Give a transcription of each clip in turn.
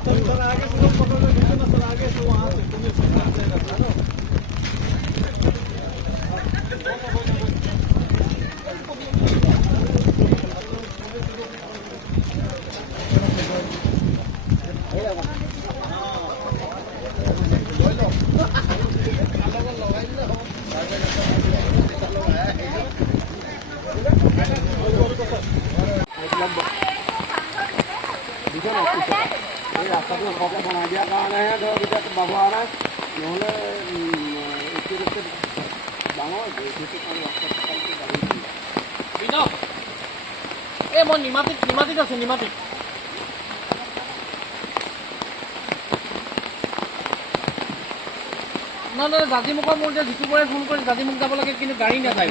Sir आगे से लोग पकड़ में भेजो ना सर, आगे से वहाँ से तुम्हें सरकार से रखा ना। ৰাস্তাটো ঘৰতে বনাই দিয়াৰ কাৰণেহে ধৰক এতিয়া বাবুৱানা নহ'লে ডাঙৰ এই মই নিমাতীত আছোঁ, নিমাতীত। নহয় জাজিমুখৰ মোৰ এতিয়া যিটো কৰে ফোন কৰি জাজিমুখ যাব লাগে, কিন্তু গাড়ী নাযায়।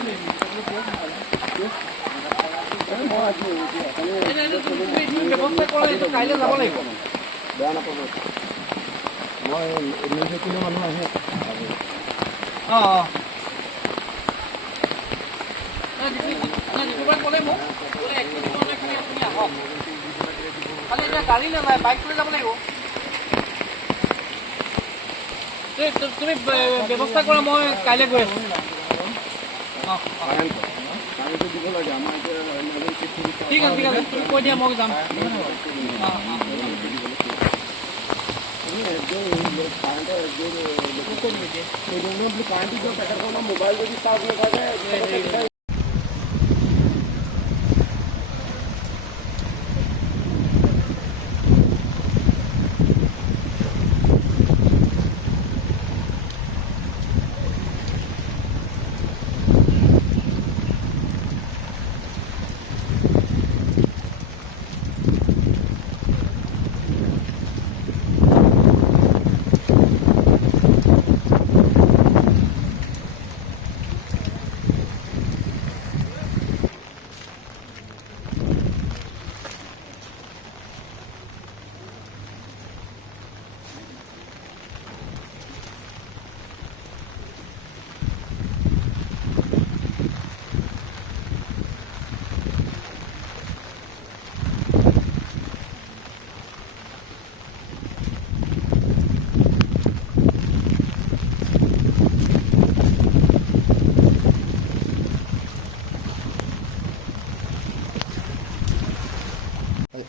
ব্যৱস্থা কৰা, এইটো কাইলৈ যাব লাগিব। বেয়া নাপাব, মই ইউনিভাৰ্চিটিৰ মানুহ আহে। অঁ যিটোবাৰ ক'লে মোক বোলে আপুনি আহক, খালি এতিয়া গাড়ী নাযায়, বাইক লৈ যাব লাগিব। তুমি ব্যৱস্থা কৰা, মই কাইলৈ গৈ আছোঁ। ঠিক আছে, ঠিক আছে, তুমি কৈ দিয়া, মই যাম। মোবাইল যদি চাৰ্জ নাথাকে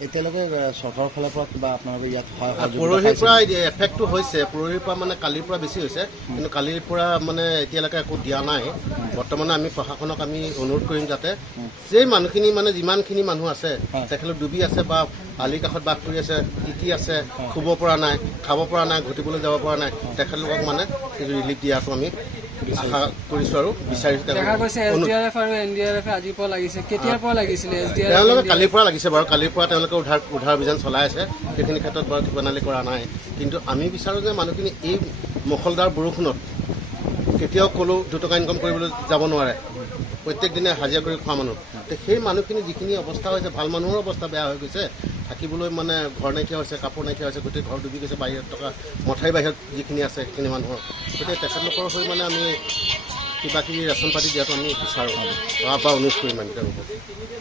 এতিয়ালৈকে চৰকাৰৰ ফালৰ পৰা কিবা আপোনালোকে ইয়াত পৰহিৰ পৰা এফেক্টটো হৈছে, পৰহিৰ পৰা মানে কালিৰ পৰা বেছি হৈছে, কিন্তু কালিৰ পৰা মানে এতিয়ালৈকে একো দিয়া নাই। বৰ্তমানে আমি প্ৰশাসনক আমি অনুৰোধ কৰিম যাতে যে মানুহখিনি মানে যিমানখিনি মানুহ আছে তেখেতলোক ডুবি আছে বা আলিৰ কাষত বাস কৰি আছে, তিতি আছে, শুব পৰা নাই, খাব পৰা নাই, ঘটিবলৈ যাব পৰা নাই, তেখেতলোকক মানে ৰিলিফ দিয়াটো আমি আশা কৰিছোঁ আৰু বিচাৰিছোঁ। তেওঁলোকে কালিৰ পৰা লাগিছে বাৰু, কালিৰ পৰা তেওঁলোকে উদ্ধাৰ অভিযান চলাই আছে। সেইখিনি ক্ষেত্ৰত বাৰু ঠিকনালি কৰা নাই, কিন্তু আমি বিচাৰোঁ যে মানুহখিনি এই মুষলধাৰ বৰষুণত কেতিয়াও ক'লেও 2 টকা ইনকাম কৰিবলৈ যাব নোৱাৰে, প্ৰত্যেক দিনে হাজিৰা কৰি খোৱা মানুহ। সেই মানুহখিনি যিখিনি অৱস্থা হৈছে, ভাল মানুহৰ অৱস্থা বেয়া হৈ গৈছে, থাকিবলৈ মানে ঘৰ নাইকিয়া হৈছে, কাপোৰ নাইকিয়া হৈছে, গোটেই ঘৰ ডুবি গৈছে, বাহিৰত থকা মঠাইৰ বাহিৰত যিখিনি আছে সেইখিনি মানুহৰ, গতিকে তেখেতলোকৰ হৈ মানে আমি কিবা কিবি ৰেচন পাতি দিয়াটো আমি বিচাৰোঁ বা অনুৰোধ কৰিম আমি তেওঁলোকক।